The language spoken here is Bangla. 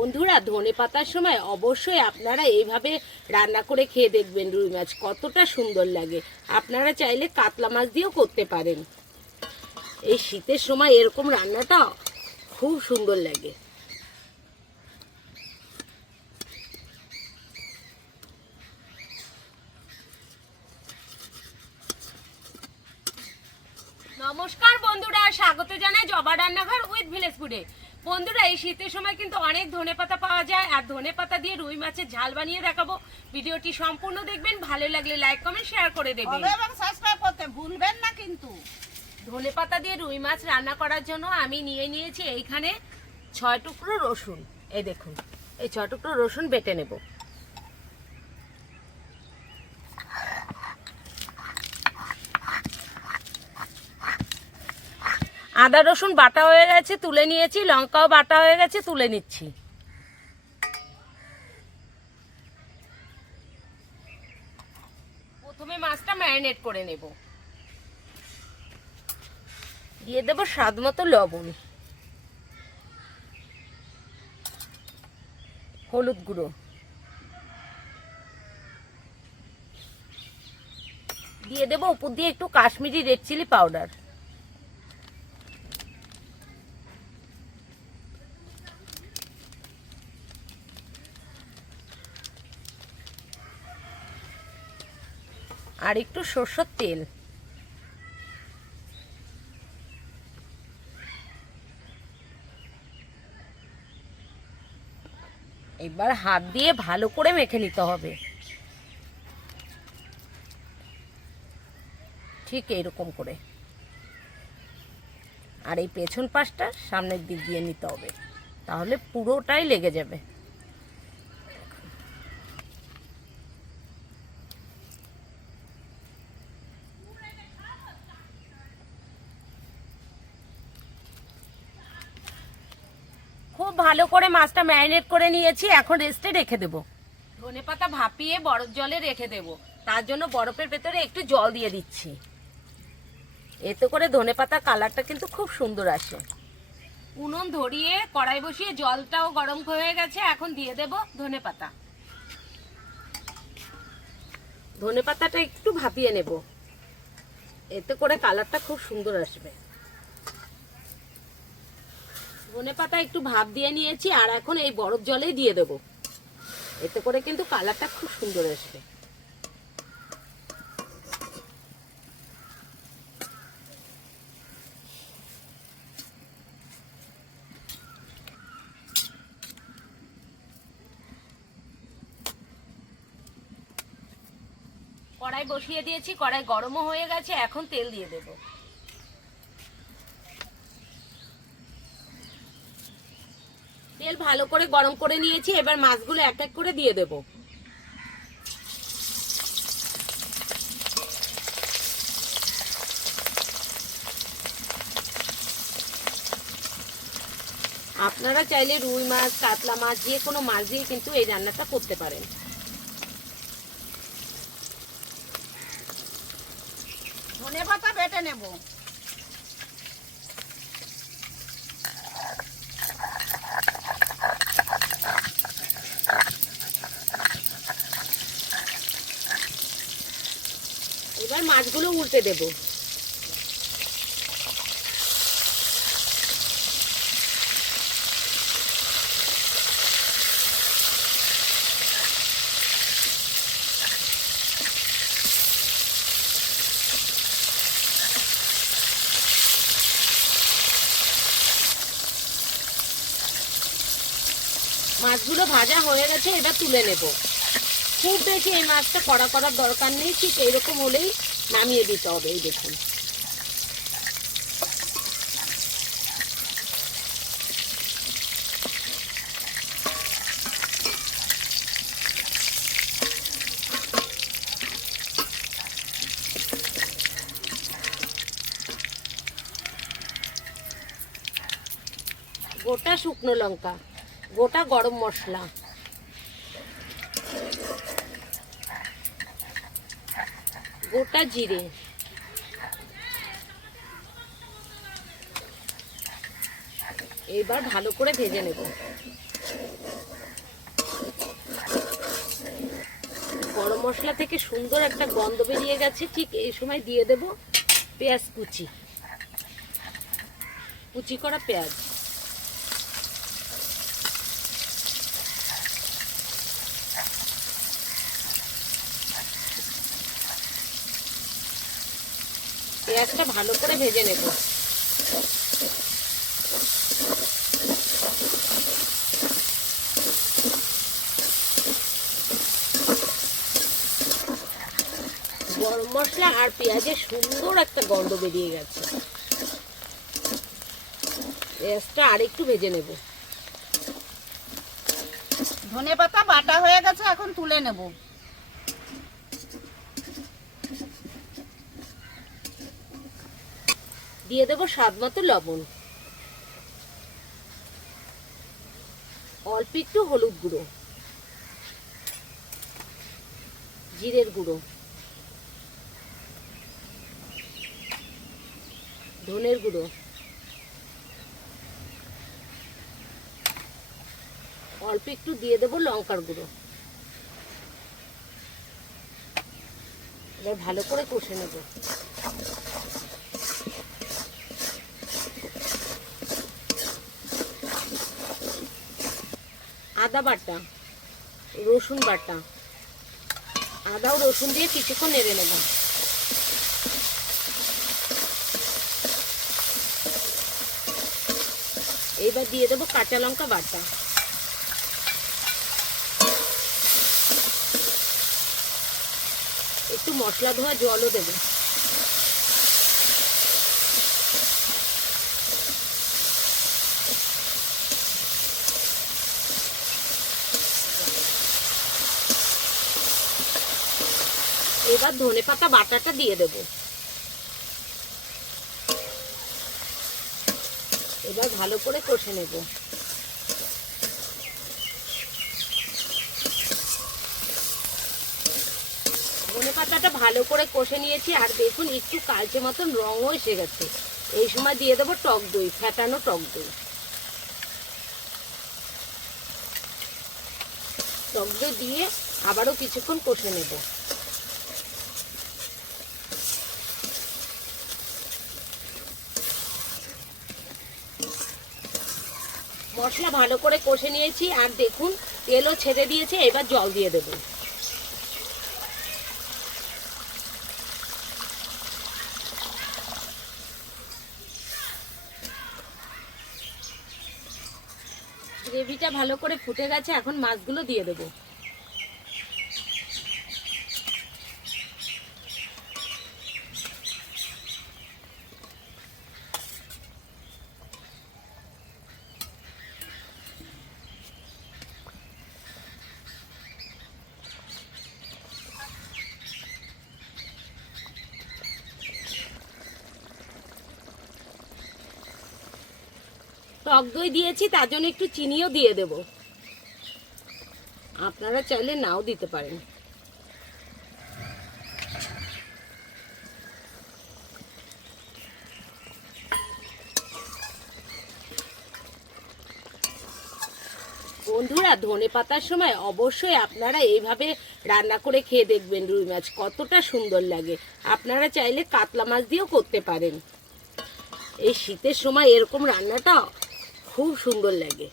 বন্ধুরা, ধনে পাতার সময় অবশ্যই আপনারা এইভাবে রান্না করে খেয়ে দেখবেন রুই মাছ কতটা সুন্দর লাগে। আপনারা চাইলে কাতলা মাছ দিয়েও করতে পারেন। এই শীতের সময় এরকম রান্নাটা খুব সুন্দর লাগে। নমস্কার বন্ধুরা, স্বাগত জানাই জবা রান্নাঘর উইথ ভিলেজ ফুডে। বন্ধুরা, এই শীতের সময় কিন্তু অনেক ধনেপাতা পাওয়া যায়, আর ধনেপাতা দিয়ে রুই মাছের ঝাল বানিয়ে দেখাবো। ভিডিওটি সম্পূর্ণ দেখবেন, ভালো লাগলে লাইক কমেন্ট শেয়ার করে দেবেন এবং সাবস্ক্রাইব করতে ভুলবেন না কিন্তু। ধনেপাতা দিয়ে রুই মাছ রান্না করার জন্য আমি নিয়েছি এইখানে 6 টুকরো রসুন। এই দেখুন, এই 6 টুকরো রসুন বেটে নেব। আদা রসুন বাটা হয়ে গেছে, তুলে নিয়েছি। লঙ্কাও বাটা হয়ে গেছে, তুলে নিচ্ছি। প্রথমে মাছটা ম্যারিনেট করে নেব। দিয়ে দেব স্বাদ মতো লবণ, হলুদ গুঁড়ো, দিয়ে দেব উপর দিয়ে একটু কাশ্মীরি রেড চিলি পাউডার। আর একটু সরষের তেল। এবার হাত দিয়ে ভালো করে মেখে নিতে হবে, ঠিক এইরকম করে। আর এই পেছন পাশটা সামনের দিক দিয়ে নিতে হবে, তাহলে পুরোটাই লেগে যাবে। খুব ভালো করে মাছটা ম্যারিনেট করে নিয়েছি, এখন রেস্টে রেখে দেব। ধনেপাতা ভাপিয়ে বরফ জলে রেখে দেব। তার জন্য বরফের ভেতরে একটু জল দিয়ে দিচ্ছি। এতে করে ধনেপাতার কালারটা কিন্তু খুব সুন্দর আসে। উনুন ধরিয়ে কড়াই বসিয়ে জলটাও গরম হয়ে গেছে, এখন দিয়ে দেব ধনেপাতা। ধনেপাতাটা একটু ভাপিয়ে নেব, এতে করে কালারটা খুব সুন্দর আসবে। ধনেপাতা একটু ভাপ দিয়ে নিয়েছি, আর এখন এই বরফ জলেই দিয়ে দেব। এতে করে কিন্তু কালারটা খুব সুন্দর আসবে। কড়াই বসিয়ে দিয়েছি, কড়াই গরমও হয়ে গেছে, এখন তেল দিয়ে দেব। তেল ভালো করে গরম করে নিয়েছি, এবার মাছগুলো এক এক করে দিয়ে দেব। আপনারা চাইলে রুই মাছ, কাতলা মাছ, যে কোনো মাছ দিয়ে কিন্তু এই রান্নাটা করতে পারেন। ধনেপাতা বেটে নেব। এবার মাছগুলো উল্টে দেব। মাছগুলো ভাজা হয়ে গেছে, এবার তুলে নেব। খুব বেশি এই মাছটা কড়া করার দরকার নেই, ঠিক এইরকম হলেই নামিয়ে দিতে হবে। এই দেখুন, গোটা শুকনো লঙ্কা, গোটা গরম মশলা, গোটা জিরে, এবার ভালো করে ভেজে নেব। গরম মশলা থেকে সুন্দর একটা গন্ধ বেরিয়ে গেছে, ঠিক এই সময় দিয়ে দেব পেঁয়াজ কুচি, কুচি করা পেঁয়াজ। পেঁয়াজটা ভালো করে ভেজে নেব। গরম মশলা আর পেঁয়াজের সুন্দর একটা গন্ধ বেরিয়ে গেছে। পেঁয়াজটা আর একটু ভেজে নেব। ধনেপাতা বাটা হয়ে গেছে, এখন তুলে নেব। দিয়ে দেবো স্বাদ মতো লবণ, অল্প একটু হলুদ গুঁড়ো, জিরের গুঁড়ো, ধনের গুঁড়ো, অল্প একটু দিয়ে দেবো লঙ্কার গুঁড়ো। এবার ভালো করে কষে নেব। আদা বাটা, রসুন বাটা, আদা ও রসুন দিয়ে কিছুক্ষণ নেড়ে নেব। এইবার দিয়ে দেবো কাঁচা লঙ্কা বাটা, একটু মশলা ধোয়া জলও দেবো। এবার ধনেপাতা বাটাটা দিয়ে দেব। এবার ভালো করে কষে নেব। ধনেপাতাটা ভালো করে কষে নিয়েছি, আর দেখুন একটু কালচে মতন রঙও এসে গেছে। এই সময় দিয়ে দেবো টক দই, ফেটানো টক দই। টক দই দিয়ে আবারও কিছুক্ষণ কষে নেব। মশলা ভালো করে কষে নিয়েছি, আর দেখুন তেলও ছেড়ে দিয়েছে। এবার জল দিয়ে দেব। গ্রেভিটা ভালো করে ফুটে গেছে, এখন মাছগুলো দিয়ে দেব। টক দই দিয়েছি, তার জন্য একটু চিনিও দিয়ে দেব। আপনারা চাইলে নাও দিতে পারেন। বন্ধুরা, ধনেপাতার সময় অবশ্যই আপনারা এইভাবে রান্না করে খেয়ে দেখবেন রুই মাছ, কতটা সুন্দর লাগে। আপনারা চাইলে কাতলা মাছ দিয়েও করতে পারেন। এই শীতের সময় এরকম রান্নাটা খুব সুন্দর লাগে।